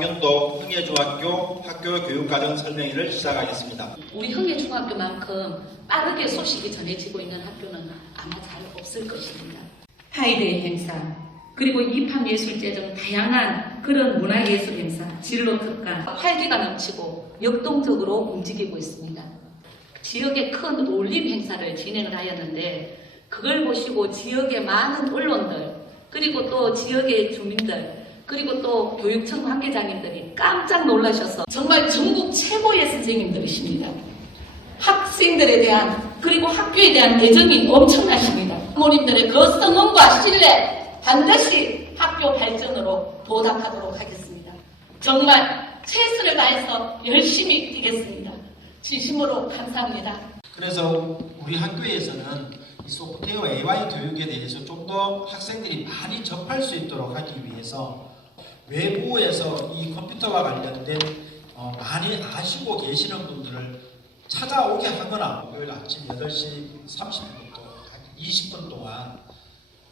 2025학년도 흥예중학교 학교 교육과정 설명회를 시작하겠습니다. 우리 흥예중학교만큼 빠르게 소식이 전해지고 있는 학교는 아마 잘 없을 것입니다. 하이데이 행사, 그리고 입학예술제 등 다양한 그런 문화예술 행사, 진로 특강, 활기가 넘치고 역동적으로 움직이고 있습니다. 지역의 큰 올림 행사를 진행을 하였는데 그걸 보시고 지역의 많은 언론들 그리고 또 지역의 주민들 그리고 또 교육청 관계자님들이 깜짝 놀라셔서 정말 전국 최고의 선생님들이십니다. 학생들에 대한 그리고 학교에 대한 애정이 엄청나십니다. 부모님들의 그 성원과 신뢰 반드시 학교 발전으로 보답하도록 하겠습니다. 정말 최선을 다해서 열심히 뛰겠습니다. 진심으로 감사합니다. 그래서 우리 학교에서는 이 소프트웨어 AI 교육에 대해서 좀 더 학생들이 많이 접할 수 있도록 하기 위해서 외부에서 이 컴퓨터와 관련된 어, 많이 아시고 계시는 분들을 찾아오게 하거나 토요일 아침 8시 30분부터 20분 동안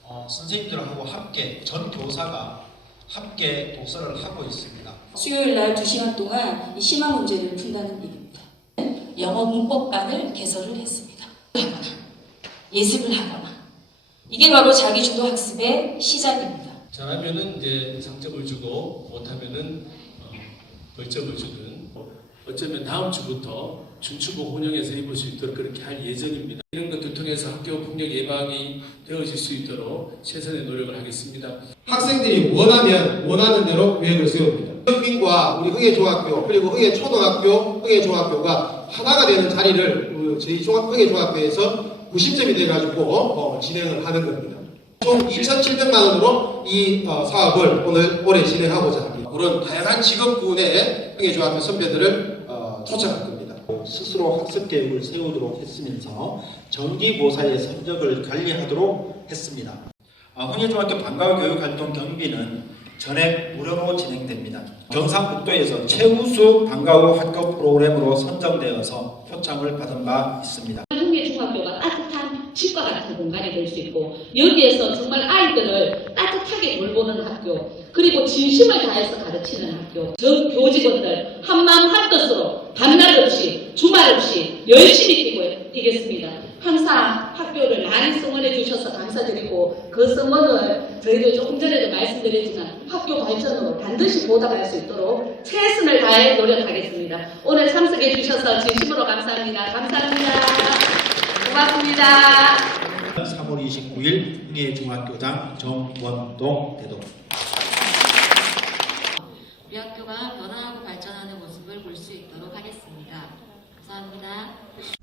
어, 선생님들하고 함께 전 교사가 함께 독서를 하고 있습니다. 수요일 날 2시간 동안 이 심화 문제를 푼다는 얘기입니다. 영어 문법반을 개설을 했습니다. 예습을 하거나 이게 바로 자기주도 학습의 시작입니다. 잘하면은 이제 상점을 주고 못하면은 어, 벌점을 주는 어쩌면 다음 주부터 준추고 혼영해서 입을 수 있도록 그렇게 할 예정입니다. 이런 것들 통해서 학교 폭력 예방이 되어질 수 있도록 최선의 노력을 하겠습니다. 학생들이 원하면 원하는 대로 계획을 세웁니다. 현빈과 우리 흥예중학교 그리고 흥예초등학교, 흥예중학교가 하나가 되는 자리를 그 저희 중학 흥예중학교에서 90점이 돼가지고 어, 진행을 하는 겁니다. 총 2,700만 원으로 이 어, 사업을 오늘 올해 진행하고자 합니다. 물론 다양한 직업 군의 흥예중학교 선배들을 어, 초청할 겁니다. 스스로 학습 계획을 세우도록 했으면서 정기고사의 성적을 관리하도록 했습니다. 아, 흥예중학교 방과후 교육활동 경비는 전액 무료로 진행됩니다. 경상북도에서 최우수 방과후 학교 프로그램으로 선정되어서 표창을 받은 바 있습니다. 흥예중학교가 따뜻한 집과 같은 공간이 될 수 있 고 여기에서 정말 아이들을 따뜻하게 돌보는 학교 그리고 진심을 다해서 가르치는 학교 전 교직원들 한마음 한뜻으로 밤낮 없이 주말 없이 열심히 뛰고, 뛰겠습니다. 항상 학교를 많이 성원해 주셔서 감사드리고 그 성원을 저희도 조금 전에도 말씀드렸지만 학교 발전으로 반드시 보답할 수 있도록 최선을 다해 노력하겠습니다. 오늘 참석해 주셔서 진심으로 감사합니다. 감사합니다. 고맙습니다. 3월 29일 흥예중학교장 정원동 대도 우리 학교가 변화하고 발전하는 모습을 볼 수 있도록 하겠습니다. 감사합니다.